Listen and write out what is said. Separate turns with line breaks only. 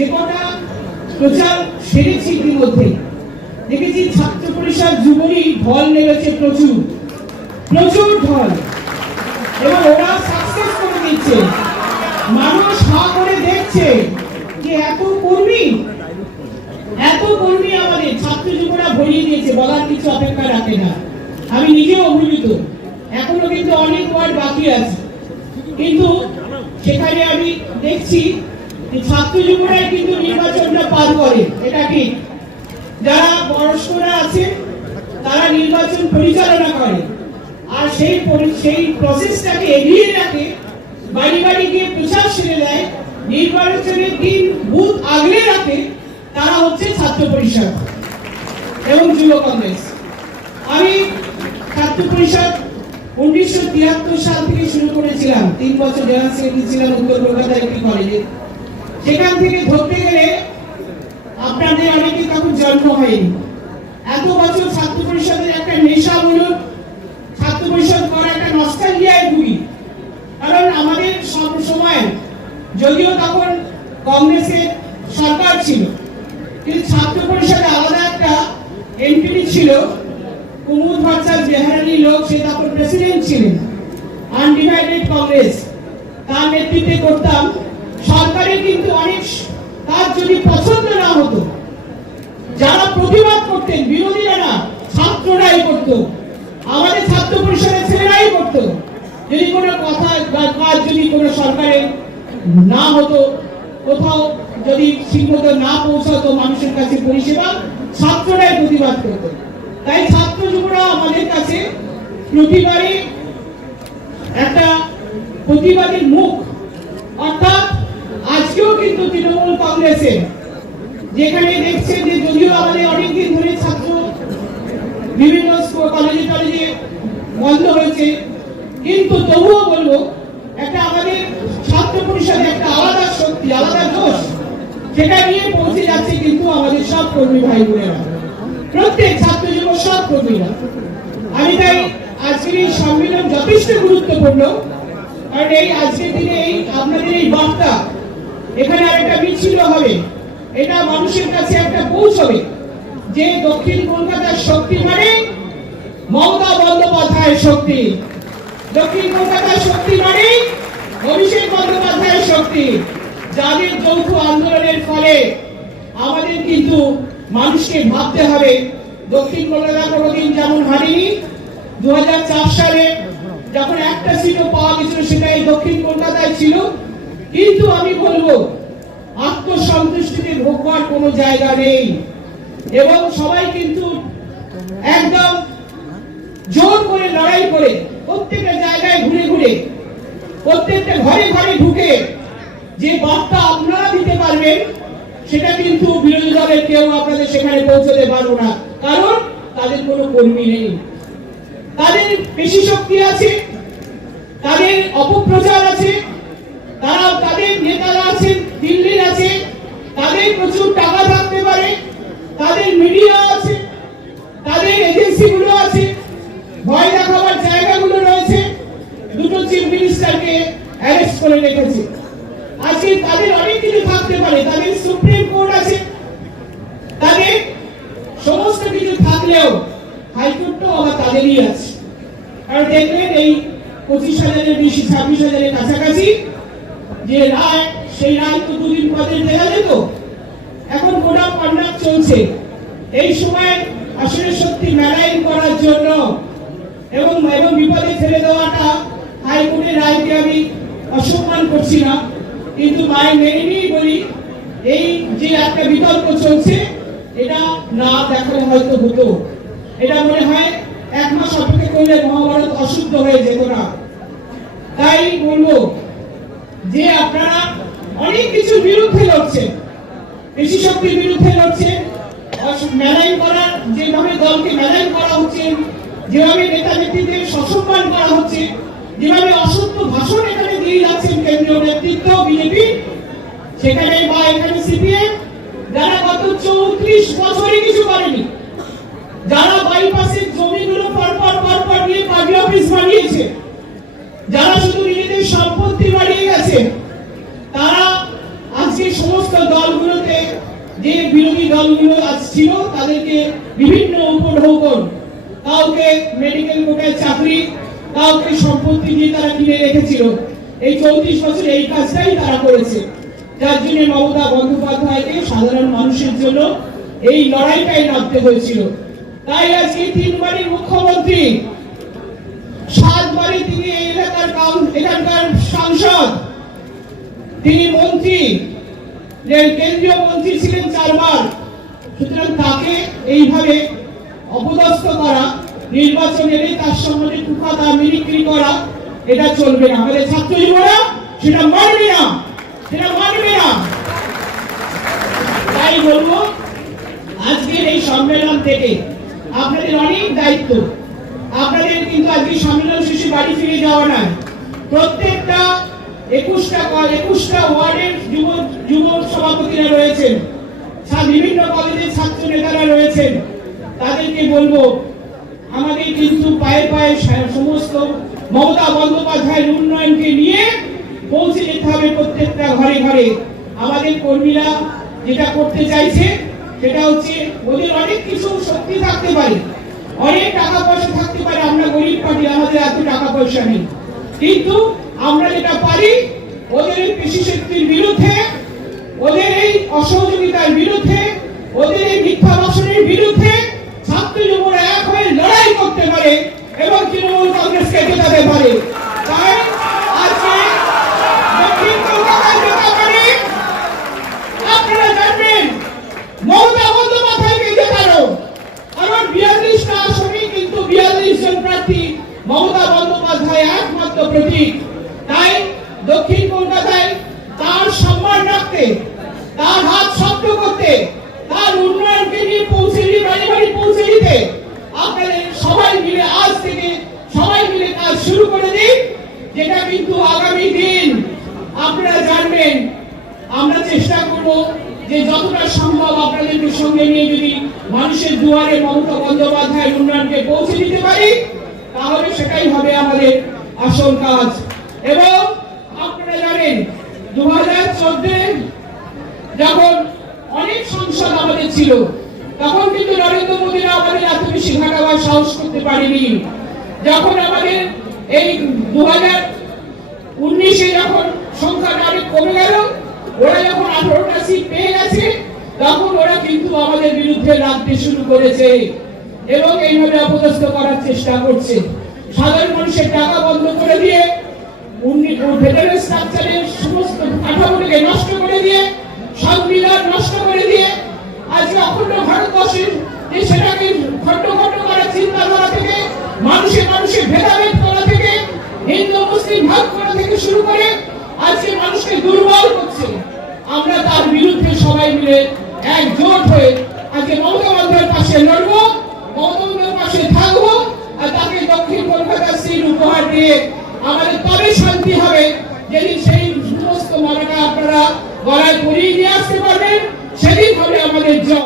যে কটা প্রচার সেরেছি ইতিমধ্যে দেখেছি ছাত্র পরিষদ যুবলী ঢল নেমেছে প্রচুর। প্রচুর ঢল। এবং ওরা সাকসেস করে দিচ্ছে। মানুষ হা করে দেখছে যে এত কর্মী এত কর্মী আমাদের ছাত্র যুবরা ভরিয়ে দিয়েছে, বলার কিছু অপেক্ষা রাখে না। আমি নিজেও অভিভূত। এখনও কিন্তু অনেক ওয়ার্ড বাকি আছে। কিন্তু সেখানে আমি দেখছি ছাত্র যুবরাই কিন্তু নির্বাচনটা পার করে, এটা ঠিক। যারা বয়স্করা আছে তারা নির্বাচন পরিচালনা করে। আর সেই সেই প্রসেসটাকে এগিয়ে রাখে বাড়ি বাড়ি গিয়ে প্রচার সেরে দেয়, নির্বাচনের দিন বুথ আগলে রাখে, তারা হচ্ছে ছাত্র পরিষদ এবং যুব কংগ্রেস। আমি ছাত্র পরিষদ উনিশশো তিয়াত্তর সাল থেকে শুরু করেছিলাম। তিন বছর জেনারেল সেক্রেটারি ছিলাম উত্তর কলকাতার একটি কলেজে। সেখান থেকে ধরতে গেলে আপনাদের অনেকে তখন জন্ম হয়নি। এত বছর ছাত্র পরিষদের একটা নেশামূলক ছাত্র পরিষদ করা একটা নস্টালজিয়ায় ভুগি কারণ আমাদের সব সময় যদিও তখন কংগ্রেসের সরকার ছিল, কিন্তু ছাত্র পরিষদে আলাদা একটা এন্ট্রি ছিল, কুমুদ ভট্টাচার্য বেহারানি লোক, সে তখন প্রেসিডেন্ট ছিলেন। আনডিভাইডেড কংগ্রেস তার নেতৃত্বে করতাম সরকারের কিন্তু অনেক কাজ যদি পছন্দ না হতো, যারা প্রতিবাদ করতেন, বিরোধীরা না ছাত্ররাই করতো, আমাদের ছাত্র পরিষদের ছেলেরাই করতো, যদি কোনো কথা কাজ যদি কোনো সরকারের না হতো, কোথাও যদি ঠিকমতো না পৌঁছাতো মানুষের কাছে পরিষেবা, ছাত্ররাই প্রতিবাদ করতো। তাই ছাত্র যুবরা আমাদের কাছে প্রতিবারই একটা প্রতিবাদের মুখ অর্থাৎ আজকেও কিন্তু তৃণমূল কংগ্রেসের যেখানে দেখছে যে যদিও আমাদের অনেকদিন ধরে ছাত্র বিভিন্ন কলেজে টলেজে বন্ধ হয়েছে, কিন্তু তবুও বলব, একটা আমাদের ছাত্র পরিষদে একটা আলাদা শক্তি, আলাদা দোষ সেটা নিয়ে পৌঁছে যাচ্ছে কিন্তু আমাদের সব কর্মী ভাই বোনেরা প্রত্যেক ছাত্র যুব, সব কর্মীরা। আমি তাই আজকের এই সম্মেলন যথেষ্ট গুরুত্বপূর্ণ, কারণ এই আজকের দিনে এই আপনাদের এই বার্তা এখানে একটা মিছিল হবে। এটা মানুষের কাছে একটা পৌঁছবে যে দক্ষিণ কলকাতার শক্তি মানে মমতা বন্দ্যোপাধ্যায়ের শক্তি। দক্ষিণ কলকাতার শক্তি মানে অভিষেক বন্দ্যোপাধ্যায়ের শক্তি। যাদের যৌথ আন্দোলনের ফলে আমাদের কিন্তু মানুষকে ভাবতে হবে, দক্ষিণ কলকাতা কোনোদিন যেমন হারিনি। দু সালে যখন একটা সিটও পাওয়া গেছিল সেটা এই দক্ষিণ কলকাতায় ছিল। কিন্তু আমি বলব, আত্মসন্তুষ্টিতে ভোগবার কোনো জায়গা নেই। এবং সবাই কিন্তু একদম জোর করে, লড়াই করে প্রত্যেকটা জায়গায় ঘুরে ঘুরে, প্রত্যেকটা ঘরে ঘরে ঢুকে যে বার্তা আপনারা দিতে পারবেন, সেটা কিন্তু বিরোধী দলের কেউ আপনাদের সেখানে পৌঁছতে পারব না। কারণ তাদের কোনো কর্মী নেই। তাদের পেশি শক্তি আছে, তাদের অপপ্রচার আছে তারা তাদের নেতারা আছেন, দিল্লির আছে, তাদের প্রচুর টাকা থাকতে পারে, তাদের মিডিয়া আছে, তাদের এজেন্সিগুলো আছে, ভয় দেখাবার জায়গাগুলো রয়েছে। দুটো চিফ মিনিস্টারকে অ্যারেস্ট করে রেখেছে। আজকে তাদের অনেক কিছু থাকতে পারে, তাদের সুপ্রিম কোর্ট আছে। তাদের সমস্ত কিছু থাকলেও হাইকোর্টটাও আবার তাদেরই আছে। আর দেখবেন এই পঁচিশ হাজারের বেশি, ছাব্বিশ হাজারের কাছাকাছি যে রায়, সেই রায় তো দুদিন পরে দেওয়া যেত। এখন গোটা পান্ডাক চলছে। এই সময় আসলে সত্যি মেলাইন করার জন্য এবং এবং বিপদে ফেলে দেওয়াটা হাইকোর্টের রায়কে আমি অসম্মান করছি না কিন্তু মায়ের মেনে নিয়েই বলি, এই যে একটা বিতর্ক চলছে, এটা না দেখালে হয়তো হতো। এটা মনে হয় এক মাস অপেক্ষা করলে মহাভারত অশুদ্ধ হয়ে যেত না। তাই বলব যে আপনারা অনেক কিছুর বিরুদ্ধে লড়ছেন। পেশি শক্তির বিরুদ্ধে লড়ছেন। যেভাবে দলকে করা হচ্ছে, যেভাবে নেতা নেত্রীদের সসম্মান করা হচ্ছে, যেভাবে অসত্য ভাষণ এখানে দিয়ে যাচ্ছেন কেন্দ্রীয় নেতৃত্ব, বিজেপি, সেখানে বা এখানে সিপিএম, যারা গত চৌত্রিশ বছরে কিছু করেনি, যারা বাইপাসের জমিগুলো পরপর পরপর নিয়ে পার্টি অফিস বানিয়েছে, যারা শুধু সম্পত্তি বাড়িয়ে গেছে। তারা আজকে সমস্ত দলগুলো যে বিরোধী দলগুলো আজ ছিল, তাদেরকে বিভিন্ন উপঢৌকন, কাউকে মেডিকেল কোটায় চাকরি, কাউকে সম্পত্তি দিয়ে তারা কিনে রেখেছিল। এই চৌত্রিশ বছর এই কাজটাই তারা করেছে। যার জন্য মমতা বন্দ্যোপাধ্যায়কে সাধারণ মানুষের জন্য এই লড়াইটাই নামতে হয়েছিল। তাই আজকে তিনবারের মুখ্যমন্ত্রী সাতবারে তিনি এই এলাকার এখানকার সাংসদ। তিনি মন্ত্রী। কেন্দ্রীয় মন্ত্রী ছিলেন চারবার। সুতরাং তাকে এইভাবে অপদস্থ করা, নির্বাচন এলে তার সম্বন্ধে কুখাতা মিমিক্রি করা, এটা চলবে না। আমাদের ছাত্র যুবরা, সেটা মানবে না। সেটা মানবে না। তাই বলব, আজকের এই সম্মেলন থেকে আপনাদের অনেক দায়িত্ব। আপনাদের কিন্তু আজকে সম্মেলন শেষে বাড়ি ফিরে যাওয়া নয় প্রত্যেকটা একুশটা একুশটা ওয়ার্ডের যুব যুব সভাপতিরা রয়েছেন। বিভিন্ন কলেজের ছাত্র নেতারা রয়েছেন। তাদেরকে বলব, আমাদের কিন্তু পায়ে পায়ে সমস্ত মমতা বন্দ্যোপাধ্যায়ের উন্নয়নকে নিয়ে পৌঁছে যেতে হবে প্রত্যেকটা ঘরে ঘরে। আমাদের কর্মীরা যেটা করতে চাইছে, সেটা হচ্ছে ওদের অনেক কিছু শক্তি থাকতে পারে। অনেক টাকা পয়সা থাকতে পারে, আমরা গরিব পার্টি আমাদের এত টাকা পয়সা নেই। কিন্তু আমরা যেটা পারি, ওদের এই কৃষি শক্তির বিরুদ্ধে, ওদের এই অসহযোগিতার বিরুদ্ধে, ওদের এই মিথ্যা বিরুদ্ধে ছাত্র যুবরা এক হয়ে লড়াই করতে পারে, এবং তৃণমূল কংগ্রেসকে জেতাতে পারে তাই আজকে দক্ষিণ কলকাতায় জেতা মানে আপনারা জানবেন মমতা বন্দ্যোপাধ্যায়কে জেতানো আমার বিয়াল্লিশটা আসনে কিন্তু বিয়াল্লিশ জন প্রার্থী মমতা বন্দ্যোপাধ্যায় একমাত্র প্রতীক। তাই দক্ষিণ কলকাতায় তার সম্মান রাখতে, তার হাত শক্ত করতে, তার উন্নয়নকে নিয়ে পৌঁছে দিয়ে বাড়ি বাড়ি পৌঁছে দিতে আপনাদের সবাই মিলে আজ থেকে সবাই মিলে কাজ শুরু করে দিন, যেটা কিন্তু আগামী দিন আপনারা জানবেন। আমরা চেষ্টা করব যে যতটা সম্ভব আপনাদেরকে সঙ্গে নিয়ে যদি মানুষের দুয়ারে মমতা বন্দ্যোপাধ্যায় উন্নয়নকে পৌঁছে দিতে পারি, তাহলে সেটাই হবে আমাদের আসল কাজ। এবং আপনারা জানেন দু হাজার যখন অনেক সংসদ আমাদের ছিল, তখন কিন্তু নরেন্দ্র মোদীরা আমাদের এত বেশি ঘাটাবার সাহস করতে পারেনি। যখন আমাদের এই দু হাজার উনিশে যখন সংখ্যাটা অনেক কমে গেল, ওরা যখন আঠারোটা সিট পেয়ে গেছে, তখন ওরা কিন্তু আমাদের বিরুদ্ধে রাখতে শুরু করেছে এবং এইভাবে অপদস্থ করার চেষ্টা করছে। সাধারণ মানুষের টাকা বন্ধ করে দিয়ে সমস্ত নষ্ট করে দিয়ে চিন্তাধারা থেকে মানুষের মানুষের ভেদাভেদ করা থেকে মুসলিম, ভাগ করা থেকে শুরু করে মানুষকে দুর্বল করছে। আমরা তার বিরুদ্ধে সবাই মিলে একজোট হয়ে আজকে মমতা বন্দ্যোপাধ্যায়ের পাশে লড়বো মমতা বন্দ্যোপাধ্যায়ের পাশে থাকব আর তাকে দক্ষিণ কলকাতার সিট উপহার দিয়ে আমাদের তবে শান্তি হবে। যেদিন সেই সমস্ত মালাটা আপনারা গলায় পরিয়ে নিয়ে আসতে পারবেন, সেদিন হবে আমাদের জয়।